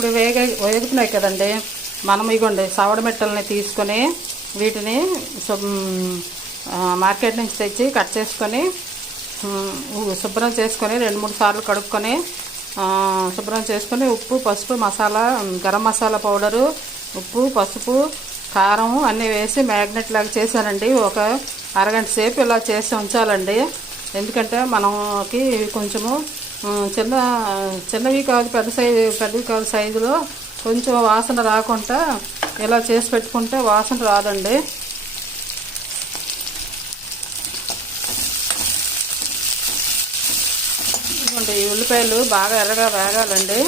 ఇప్పుడు వేగుతున్నాయి కదండి. మనం ఇగోండి సవడ మెట్టల్ని తీసుకొని వీటిని మార్కెట్ నుంచి తెచ్చి కట్ చేసుకొని శుభ్రం చేసుకొని 2-3 సార్లు కడుక్కొని శుభ్రం చేసుకొని ఉప్పు, పసుపు, మసాలా, గరం మసాలా పౌడరు, ఉప్పు, పసుపు, కారం అన్నీ వేసి మ్యాగ్నెట్ లాగా చేశానండి. ఒక అరగంట సేపు ఇలా చేసి ఉంచాలండి. ఎందుకంటే మనకి కొంచెము చిన్నవి కాదు, పెద్దవి కాదు సైజులో కొంచెం వాసన రాకుండా ఇలా చేసి పెట్టుకుంటే వాసన రాదండి. ఇదిగోండి ఈ ఉల్లిపాయలు బాగా ఎర్రగా వేగాలండి.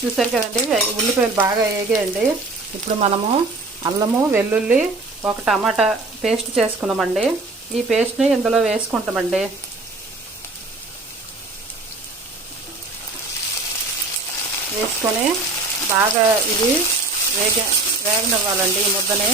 చూసారు కదండి, ఉల్లిపాయలు బాగా వేగాయండి. ఇప్పుడు మనము అల్లము, వెల్లుల్లి, ఒక టమాటా పేస్ట్ చేసుకున్నామండి. ఈ పేస్ట్ని ఇందులో వేసుకుంటామండి. వేసుకొని బాగా ఇది వేగనివ్వాలండి ఈ ముద్దని.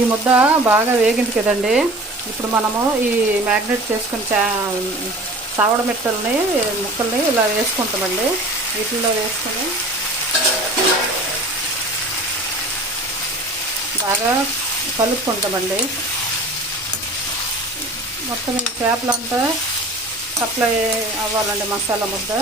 ఈ ముద్ద బాగా వేగింది కదండి. ఇప్పుడు మనము ఈ మ్యాగ్నెట్ చేసుకుని సవడ మెట్టల్ని ముక్కల్ని ఇలా వేసుకుంటామండి. వీటిల్లో వేసుకొని బాగా కలుపుకుంటామండి. మొత్తం ఈ చేపలంతా సప్లై అవ్వాలండి మసాలా ముద్ద.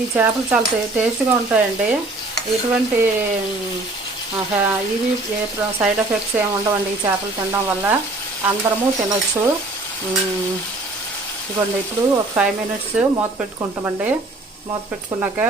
ఈ చేపలు చాలా టేస్ట్గా ఉంటాయండి. ఎటువంటి ఇవి సైడ్ ఎఫెక్ట్స్ ఏమి ఉండవండి. ఈ చేపలు తినడం వల్ల అందరము తినొచ్చు. ఇదిగోండి ఇప్పుడు ఒక 5 minutes మూత పెట్టుకుంటామండి. మూత పెట్టుకున్నాక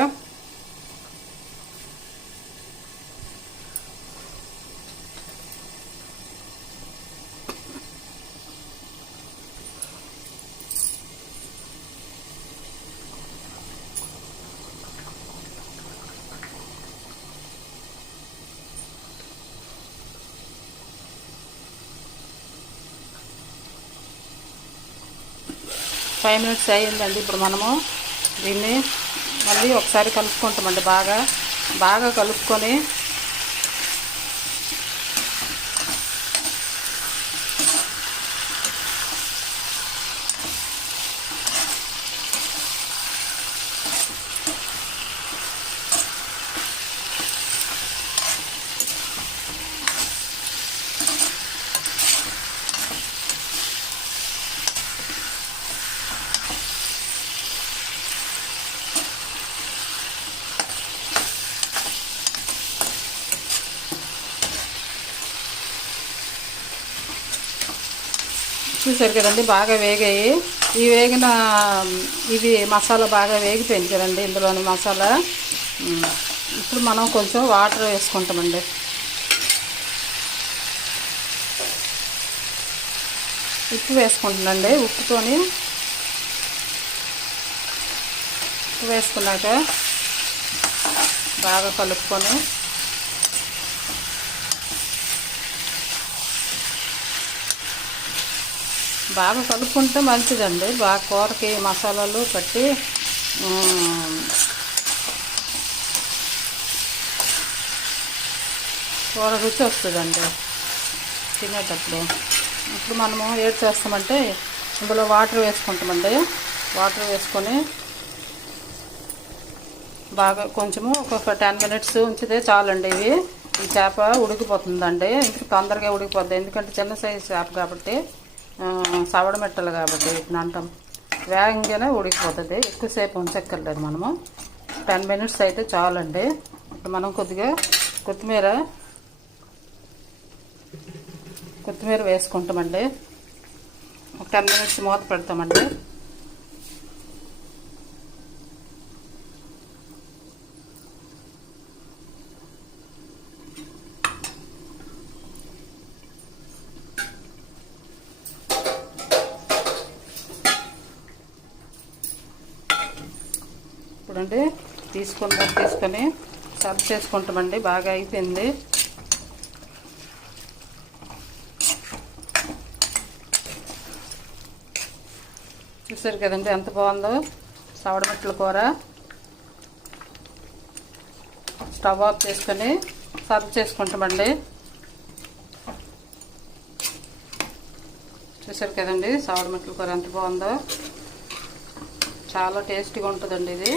ఫైవ్ మినిట్స్ అయ్యిందండి. ఇప్పుడు మనము దీన్ని మళ్ళీ ఒకసారి కలుపుకుంటామండి. బాగా కలుపుకొని చూసారు కదండి, బాగా వేగాయి. ఈ వేగిన ఇది మసాలా బాగా వేగిపోయింది కదండి ఇందులోని మసాలా. ఇప్పుడు మనం కొంచెం వాటర్ వేసుకుంటామండి. ఉప్పు వేసుకుంటున్నాండి. ఉప్పు వేసుకున్నాక బాగా కలుపుకొని బాగా కలుపుకుంటే మంచిదండి. బాగా కూరకి మసాలాలు పట్టి కూర రుచి వస్తుందండి తినేటప్పుడు. ఇప్పుడు మనము ఏం చేస్తామంటే ఇందులో వాటర్ వేసుకుంటామండి. వాటర్ వేసుకొని బాగా కొంచెము ఒక 10 మినిట్స్ ఉంచితే చాలండి. ఈ చేప ఉడికిపోతుందండి. ఇంక తొందరగా ఉడికిపోద్ది, ఎందుకంటే చిన్న సైజు చేప కాబట్టి, సవడ మెట్టలు కాబట్టి వీటిని అంటాం. వేగంగానే ఉడికిపోతుంది, ఎక్కువసేపు ఉంచక్కర్లేదు. మనము 10 మినిట్స్ అయితే చాలండి. ఇప్పుడు మనం కొద్దిగా కొత్తిమీర వేసుకుంటామండి. ఒక 10 మినిట్స్ మూత పెడతామండి. ఇప్పుడండి తీసుకొని సర్వ్ చేసుకుంటామండి. బాగా అయిపోయింది. చూసారు కదండి ఎంత బాగుందో సవడ మెట్టల కూర. స్టవ్ ఆఫ్ చేసుకొని సర్వ్ చేసుకుంటామండి. చూసారు కదండి సవడ మెట్టల కూర ఎంత బాగుందో. చాలా టేస్టీగా ఉంటుందండి ఇది.